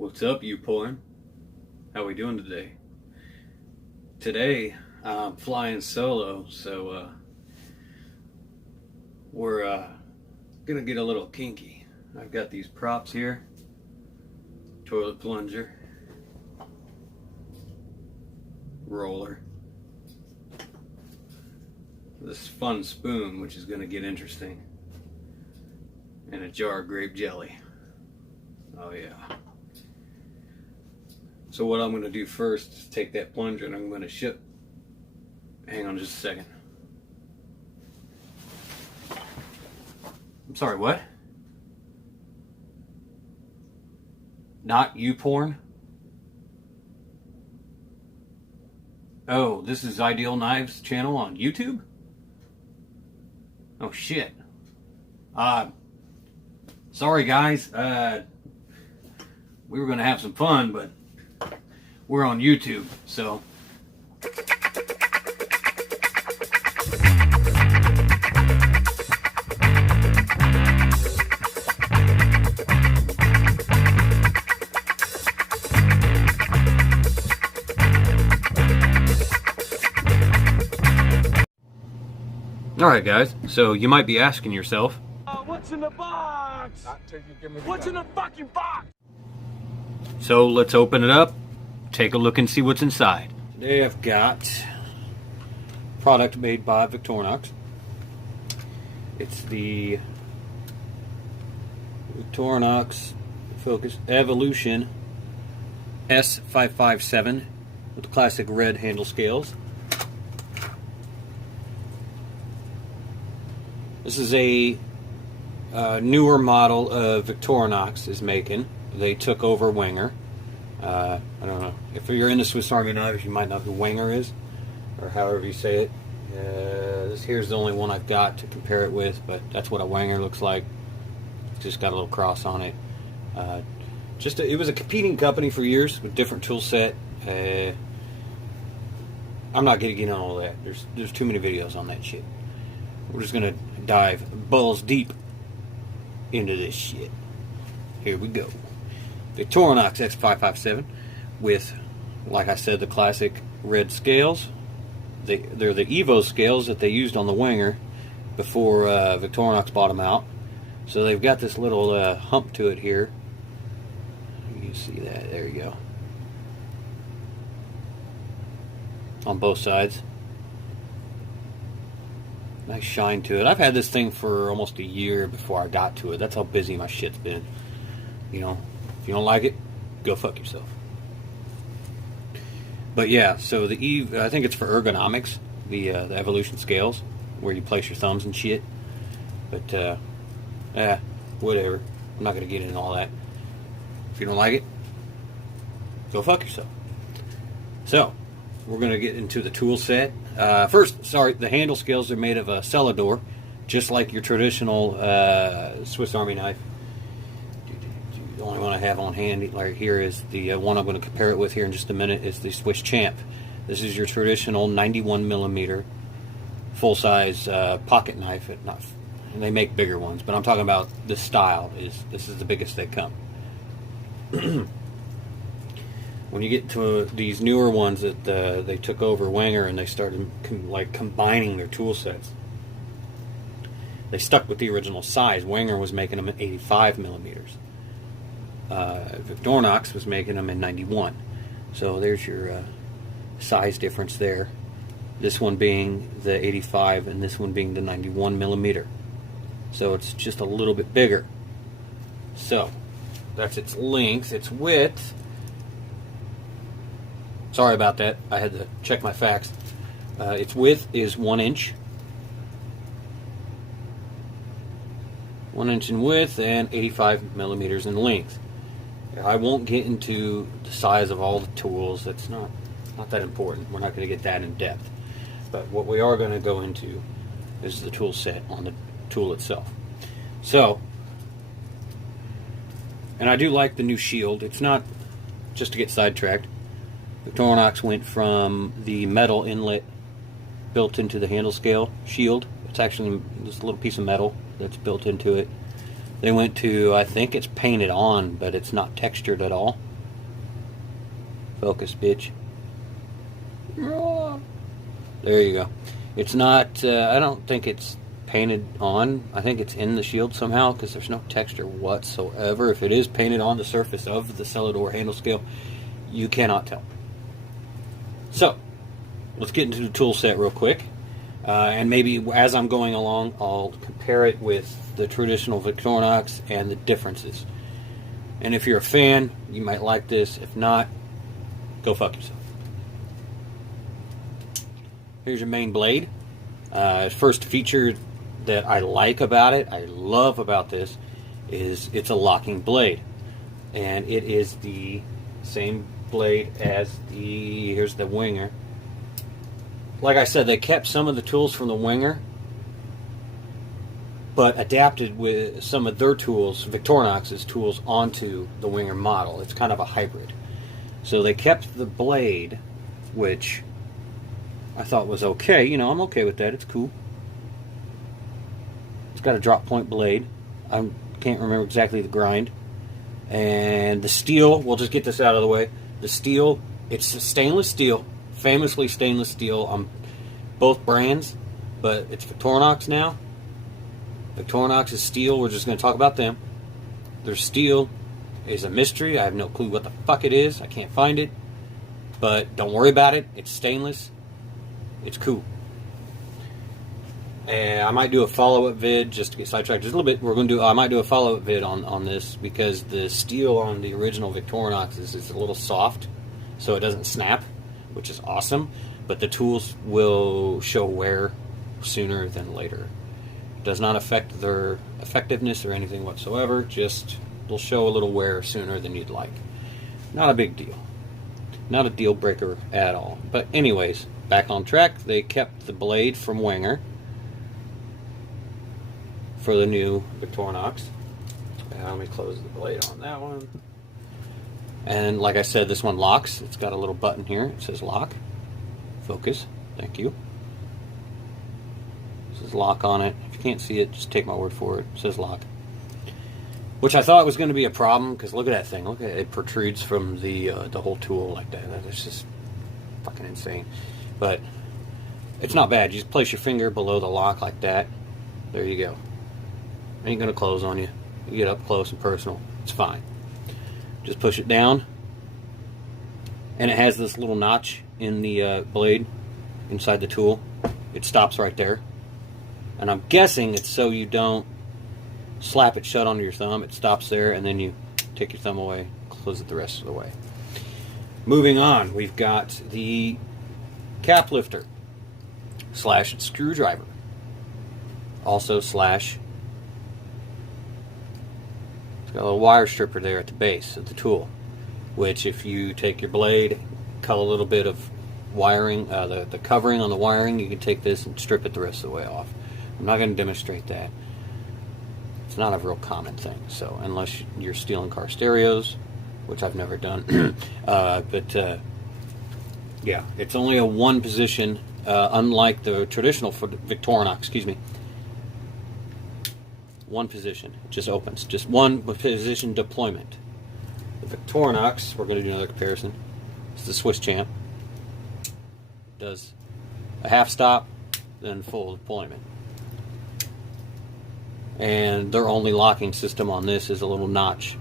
What's up, you porn? How we doing today? Today I'm flying solo, so we're gonna get a little kinky. I've got these props here, toilet plunger, roller, this fun spoon, which is gonna get interesting, and a jar of grape jelly. Oh yeah. So what I'm going to do first is take that plunger and I'm going to ship. Hang on just a second. I'm sorry, what? Not you porn? Oh, this is Ideal Knives channel on YouTube? Oh shit. Sorry guys. We were going to have some fun, but we're on YouTube, so. Alright guys, so you might be asking yourself, what's in the box? What's in the fucking box? So let's open it up, take a look and see what's inside. Today I've got a product made by Victorinox. It's the Victorinox Focus Evolution S557 with the classic red handle scales. This is a newer model of Victorinox is making. They took over Wenger. I don't know. If you're into Swiss Army knives, you might know who Wenger is, or however you say it. This here's the only one I've got to compare it with, but that's what a Wenger looks like. It's just got a little cross on it. It was a competing company for years with different tool set. I'm not going to get on all that. There's too many videos on that shit. We're just gonna dive balls deep into this shit. Here we go. Victorinox S557 with, like I said, the classic red scales. They're the Evo scales that they used on the Wenger before Victorinox bought them out. So they've got this little hump to it here. You see that? There you go. On both sides. Nice shine to it. I've had this thing for almost a year before I got to it. That's how busy my shit's been. You know, if you don't like it, go fuck yourself. But yeah, so I think it's for ergonomics, the Evolution scales, where you place your thumbs and shit. But, whatever. I'm not going to get into all that. If you don't like it, go fuck yourself. So, we're going to get into the tool set. First, the handle scales are made of a Celador, just like your traditional Swiss Army knife. The only one I have on hand right here is the one I'm going to compare it with here in just a minute is the Swiss Champ. This is your traditional 91 millimeter full-size pocket knife. And they make bigger ones, but I'm talking about this style. This is the biggest they come. When you get to these newer ones that they took over Wenger and they started combining their tool sets, they stuck with the original size. Wenger was making them at 85 millimeters. Victorinox was making them in 91. So there's your size difference there. This one being the 85 and this one being the 91 millimeter. So it's just a little bit bigger. So that's its length, its width. Sorry about that. I had to check my facts. Its width is 1 inch. 1 inch in width and 85 millimeters in length. I won't get into the size of all the tools. That's not that important. We're not going to get that in depth. But what we are going to go into is the tool set on the tool itself. So, and I do like the new shield. It's not, just to get sidetracked, Victorinox went from the metal inlet built into the handle scale shield. It's actually this little piece of metal that's built into it. They went to, I think it's painted on, but it's not textured at all. Focus, bitch. There you go. It's not, I don't think it's painted on. I think it's in the shield somehow because there's no texture whatsoever. If it is painted on the surface of the Celador handle scale, you cannot tell. So, let's get into the tool set real quick. And maybe as I'm going along, I'll compare it with the traditional Victorinox and the differences. And if you're a fan, you might like this. If not, go fuck yourself. Here's your main blade. First feature that I like about it, I love about this, is it's a locking blade. And it is the same blade as here's the Winger. Like I said, they kept some of the tools from the Winger, but adapted with some of their tools, Victorinox's tools, onto the Winger model. It's kind of a hybrid. So they kept the blade, which I thought was okay. You know, I'm okay with that. It's cool. It's got a drop point blade. I can't remember exactly the grind. And the steel, we'll just get this out of the way. The steel, it's a stainless steel, famously stainless steel on both brands, but it's Victorinox now. Victorinox is steel. We're just going to talk about them. Their steel is a mystery. I have no clue what the fuck it is. I can't find it. But don't worry about it. It's stainless. It's cool. And I might do a follow-up vid just to get sidetracked just a little bit. I might do a follow-up vid on this because the steel on the original Victorinox is a little soft, so it doesn't snap, which is awesome. But the tools will show wear sooner than later. It does not affect their effectiveness or anything whatsoever. Just they'll show a little wear sooner than you'd like. Not a big deal. Not a deal breaker at all. But anyways, back on track. They kept the blade from Winger for the new Victorinox. Let me close the blade on that one. And like I said, this one locks. It's got a little button here. It says lock. Focus. Thank you. It says lock on it. If you can't see it, just take my word for it. It says lock. Which I thought was going to be a problem because look at that thing. Look at it. It protrudes from the whole tool like that. That's just fucking insane. But it's not bad. You just place your finger below the lock like that. There you go. Ain't going to close on you. You get up close and personal. It's fine. Just push it down. And it has this little notch in the blade inside the tool. It stops right there. And I'm guessing it's so you don't slap it shut onto your thumb. It stops there and then you take your thumb away, close it the rest of the way. Moving on, we've got the cap lifter / screwdriver. Also / it's got a little wire stripper there at the base of the tool, which if you take your blade, cut a little bit of wiring, the covering on the wiring, you can take this and strip it the rest of the way off. I'm not going to demonstrate that. It's not a real common thing, so unless you're stealing car stereos, which I've never done. Yeah, it's only a one position, unlike the traditional Victorinox, excuse me. One position, it just opens, just one position deployment. The Victorinox, we're going to do another comparison. It's the Swiss Champ. Does a half stop, then full deployment. And their only locking system on this is a little notch.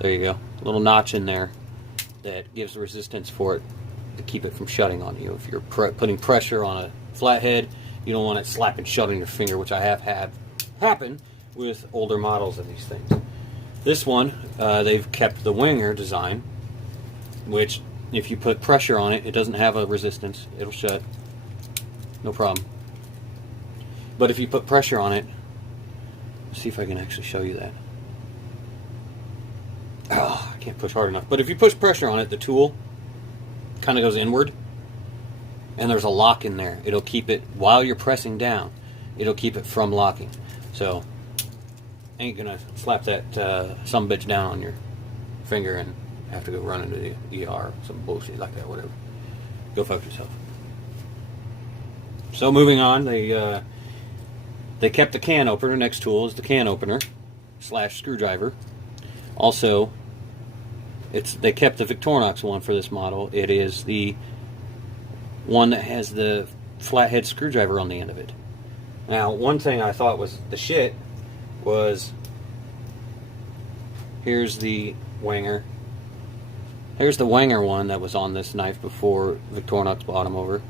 There you go, a little notch in there that gives resistance for it to keep it from shutting on you. If you're putting pressure on a flathead, you don't want it slapping shut on your finger, which I have had happen with older models of these things. This one, they've kept the Winger design, which if you put pressure on it, it doesn't have a resistance. It'll shut. No problem. But if you put pressure on it, let's see if I can actually show you that. Oh, I can't push hard enough. But if you push pressure on it, the tool kind of goes inward, and there's a lock in there. It'll keep it, while you're pressing down, it'll keep it from locking. So, ain't gonna slap that sumbitch down on your finger and have to go run into the ER, some bullshit like that, whatever. Go fuck yourself. So moving on, they kept the can opener. Next tool is the can opener / screwdriver. Also, They kept the Victorinox one for this model. It is the one that has the flathead screwdriver on the end of it. Now, one thing I thought was the shit was, here's the Wenger. Here's the Wenger one that was on this knife before Victorinox bought them over.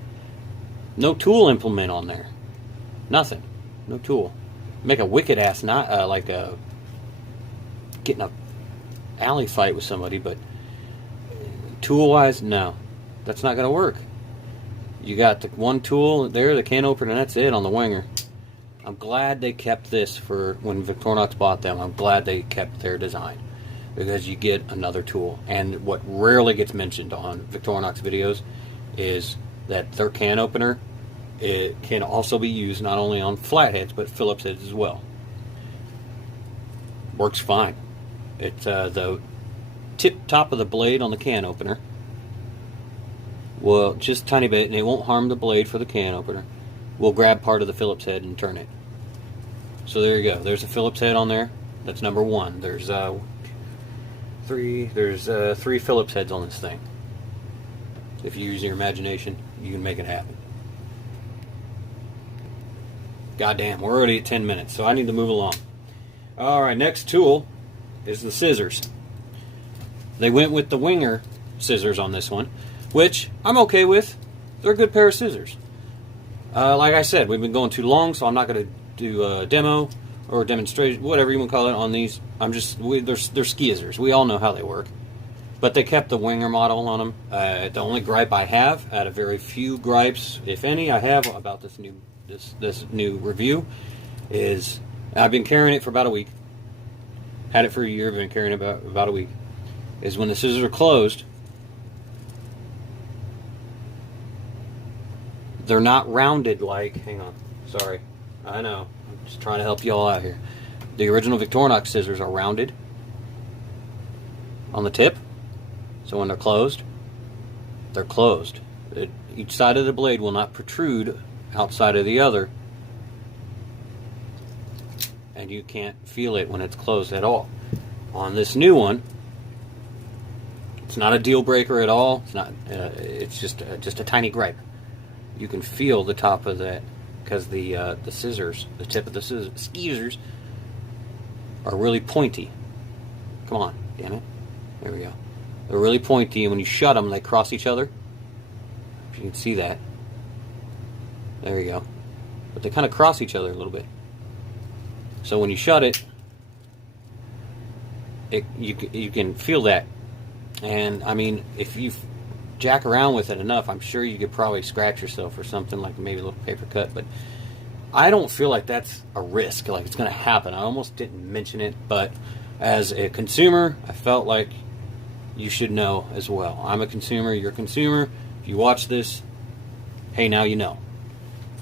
No tool implement on there. Nothing. No tool. Make a wicked ass knot, like getting a alley fight with somebody, but tool wise, no, that's not gonna work. You got the one tool there, the can opener, and that's it on the Wenger. I'm glad they kept this for when Victorinox bought them. I'm glad they kept their design, because you get another tool. And what rarely gets mentioned on Victorinox videos is that their can opener, it can also be used not only on flatheads but Phillips heads as well. Works fine. It's the top of the blade on the can opener. Well, just a tiny bit, and it won't harm the blade for the can opener. We'll grab part of the Phillips head and turn it. So there you go. There's a Phillips head on there. That's number one. There's three Phillips heads on this thing. If you use your imagination, you can make it happen. Goddamn, we're already at 10 minutes, so I need to move along. Alright, next tool is the scissors. They went with the Wenger scissors on this one, which I'm okay with. They're a good pair of scissors. Like I said, we've been going too long, so I'm not going to do a demo or a demonstration, whatever you want to call it, on these. They're skizzers. We all know how they work. But they kept the Wenger model on them. The only gripe I have, out of very few gripes, if any, I have about this new review, is I've been carrying it for about a week. Had it for a year, been carrying it about a week. Is when the scissors are closed, they're not rounded like, hang on, sorry, I know, I'm just trying to help you all out here. The original Victorinox scissors are rounded on the tip, so when they're closed, each side of the blade will not protrude outside of the other, and you can't feel it when it's closed at all. On this new one, it's not a deal breaker at all. It's not. It's just a tiny gripe. You can feel the top of that because the scissors, the tip of the scissors, are really pointy. Come on, damn it! There we go. They're really pointy, and when you shut them, they cross each other. If you can see that. There you go. But they kind of cross each other a little bit. So when you shut it, you can feel that. And I mean, if you jack around with it enough, I'm sure you could probably scratch yourself or something, like maybe a little paper cut. But I don't feel like that's a risk, like it's going to happen. I almost didn't mention it, but as a consumer, I felt like you should know as well. I'm a consumer, you're a consumer. If you watch this, hey, now you know.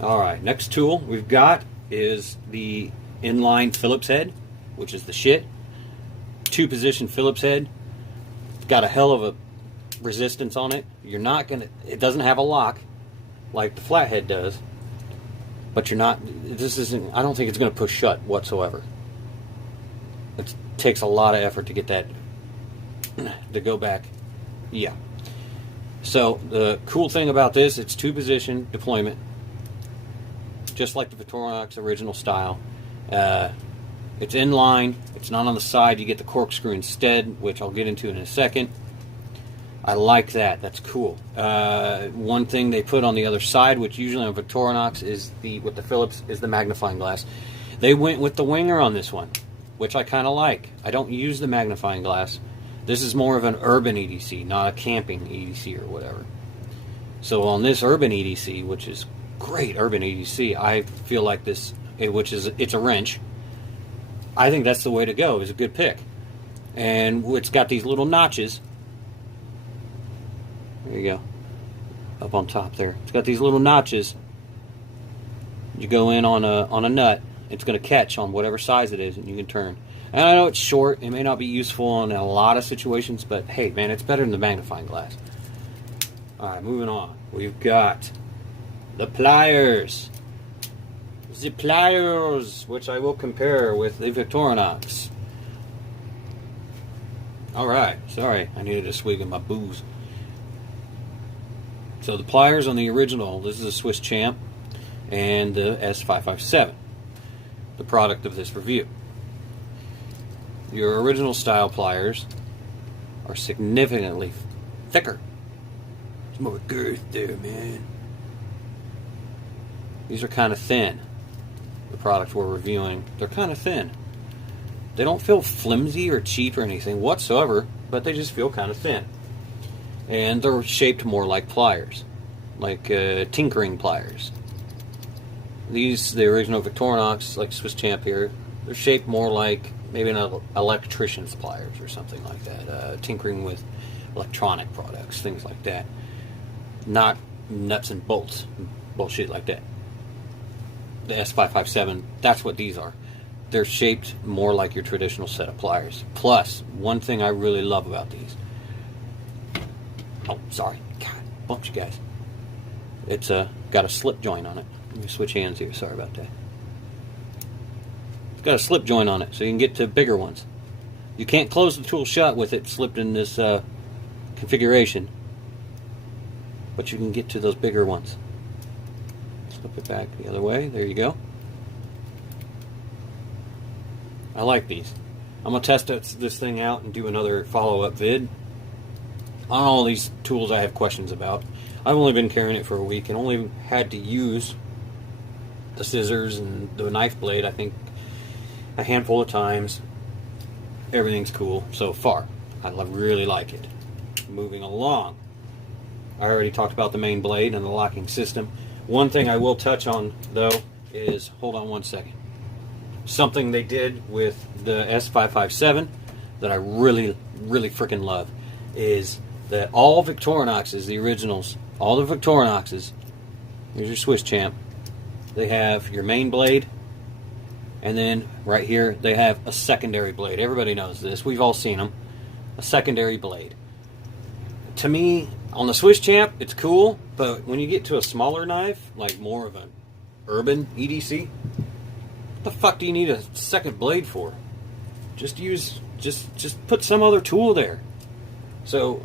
Alright, next tool we've got is the Inline Phillips head, which is the shit. 2-position Phillips head. It's got a hell of a resistance on it. It doesn't have a lock like the flathead does, but I don't think it's going to push shut whatsoever. It takes a lot of effort to get that to go back. Yeah. So the cool thing about this, it's 2-position deployment, just like the Victorinox original style. It's inline. It's not on the side. You get the corkscrew instead, which I'll get into in a second. I like that. That's cool. One thing they put on the other side, which usually on Victorinox is with the Phillips, is the magnifying glass. They went with the Wenger on this one, which I kind of like. I don't use the magnifying glass. This is more of an urban EDC, not a camping EDC or whatever. So on this urban EDC, which is great urban EDC, I feel like it's a wrench. I think that's the way to go. It's a good pick. And it's got these little notches. There you go. Up on top there. It's got these little notches. You go in on a nut, it's going to catch on whatever size it is, and you can turn. And I know it's short. It may not be useful in a lot of situations, but hey, man, it's better than the magnifying glass. Alright, moving on. We've got the Pliers. The Pliers, which I will compare with the Victorinox. Alright, sorry, I needed a swig of my booze. So the pliers on the original, this is a Swiss Champ, and the S557, the product of this review. Your original style pliers are significantly thicker. There's more girth there, man. These are kind of thin. The product we're reviewing, they're kind of thin. They don't feel flimsy or cheap or anything whatsoever, but they just feel kind of thin. And they're shaped more like pliers, like tinkering pliers. These, the original Victorinox, like Swiss Champ here, they're shaped more like maybe an electrician's pliers or something like that. Tinkering with electronic products, things like that. Not nuts and bolts, bullshit like that. The S557, that's what these are. They're shaped more like your traditional set of pliers. Plus, one thing I really love about these. Oh, sorry. God, bumped you guys. It's got a slip joint on it. Let me switch hands here. Sorry about that. It's got a slip joint on it, so you can get to bigger ones. You can't close the tool shut with it slipped in this configuration, but you can get to those bigger ones. Flip it back the other way. There you go. I like these. I'm going to test this thing out and do another follow-up vid on all these tools I have questions about. I've only been carrying it for a week and only had to use the scissors and the knife blade, I think, a handful of times. Everything's cool so far. I really like it. Moving along. I already talked about the main blade and the locking system. One thing I will touch on, though, is, hold on one second. Something they did with the S557 that I really, really freaking love is that all Victorinoxes, the originals, all the Victorinoxes, here's your Swiss Champ, they have your main blade, and then right here they have a secondary blade. Everybody knows this. We've all seen them. A secondary blade. To me, on the Swiss Champ, it's cool, but when you get to a smaller knife, like more of an urban EDC, what the fuck do you need a second blade for? Just put some other tool there. So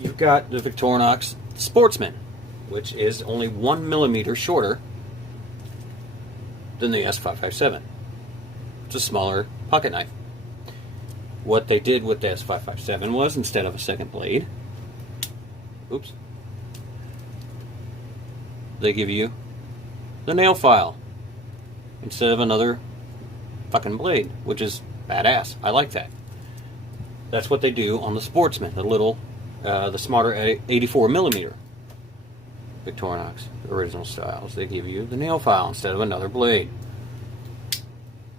you've got the Victorinox Sportsman, which is only 1 millimeter shorter than the S557. It's a smaller pocket knife. What they did with the S557 was, instead of a second blade, oops, they give you the nail file instead of another fucking blade, which is badass. I like that. That's what they do on the Sportsman, the little, the smarter 84 millimeter Victorinox original styles. They give you the nail file instead of another blade,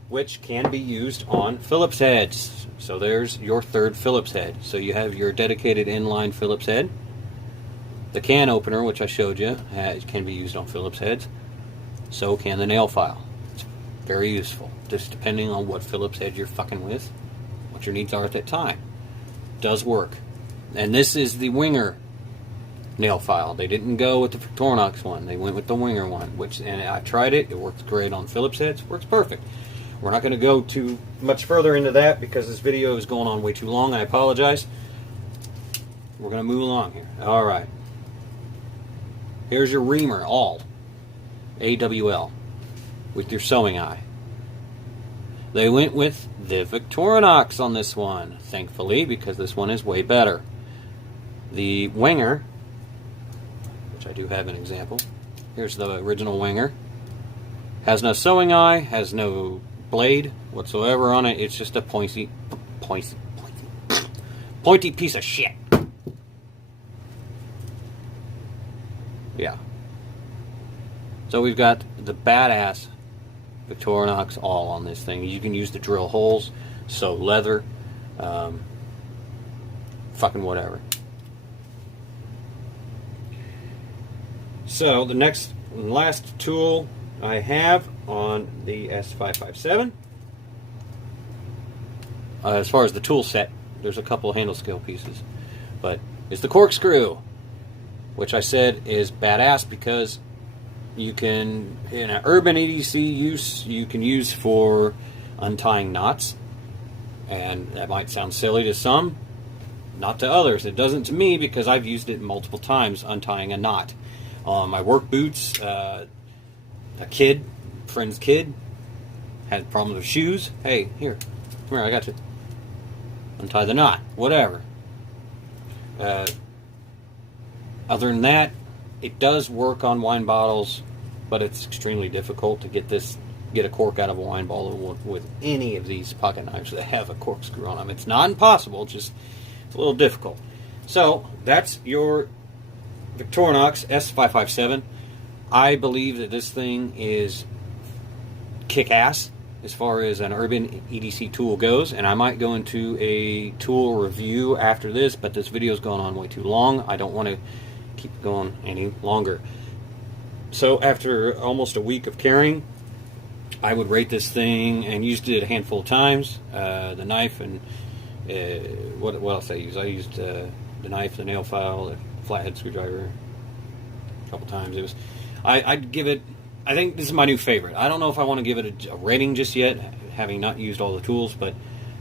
which can be used on Phillips heads. So there's your third Phillips head. So you have your dedicated inline Phillips head. The can opener, which I showed you, can be used on Phillips heads. So can the nail file. It's very useful, just depending on what Phillips head you're fucking with, what your needs are at that time. Does work. And this is the Winger nail file. They didn't go with the Victorinox one. They went with the Winger one, and I tried it. It works great on Phillips heads. Works perfect. We're not going to go too much further into that because this video is going on way too long. I apologize. We're going to move along here. All right. Here's your Reamer, all AWL, with your sewing eye. They went with the Victorinox on this one, thankfully, because this one is way better. The Winger, which I do have an example. Here's the original Winger. Has no sewing eye, has no blade whatsoever on it. It's just a pointy piece of shit. Yeah. So we've got the badass Victorinox all on this thing. You can use to drill holes, sew leather, fucking whatever. So the next and last tool I have on the S557, as far as the tool set, there's a couple of handle scale pieces, but it's the corkscrew, which I said is badass because you can, in an urban EDC use, you can use for untying knots, and that might sound silly to some, Not to others. It doesn't to me because I've used it multiple times untying a knot. On my work boots, a friend's kid, had problems with shoes. Hey, here, I got you. Untie the knot, whatever. Other than that, it does work on wine bottles, but it's extremely difficult to get a cork out of a wine bottle with any of these pocket knives that have a corkscrew on them. It's not impossible, just it's a little difficult. So that's your Victorinox S557. I believe that this thing is kick-ass as far as an urban EDC tool goes, and I might go into a tool review after this, but this video's gone on way too long. I don't want to keep going any longer. So after almost a week of carrying, I would rate this thing, and used it a handful of times. The knife and what else I used? I used the knife, the nail file, the flathead screwdriver a couple times. I'd give it. I think this is my new favorite. I don't know if I want to give it a rating just yet, having not used all the tools, but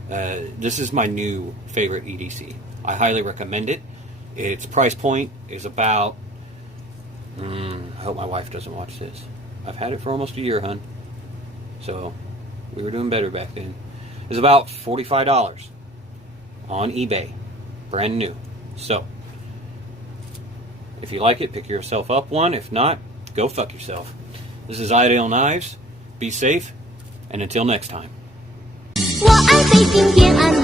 this is my new favorite EDC. I highly recommend it. Its price point is about. I hope my wife doesn't watch this. I've had it for almost a year, hun. So we were doing better back then. It's about $45 on eBay, brand new. So if you like it, pick yourself up one. If not, go fuck yourself. This is Ideal Knives. Be safe, and until next time. 我爱北京天安门。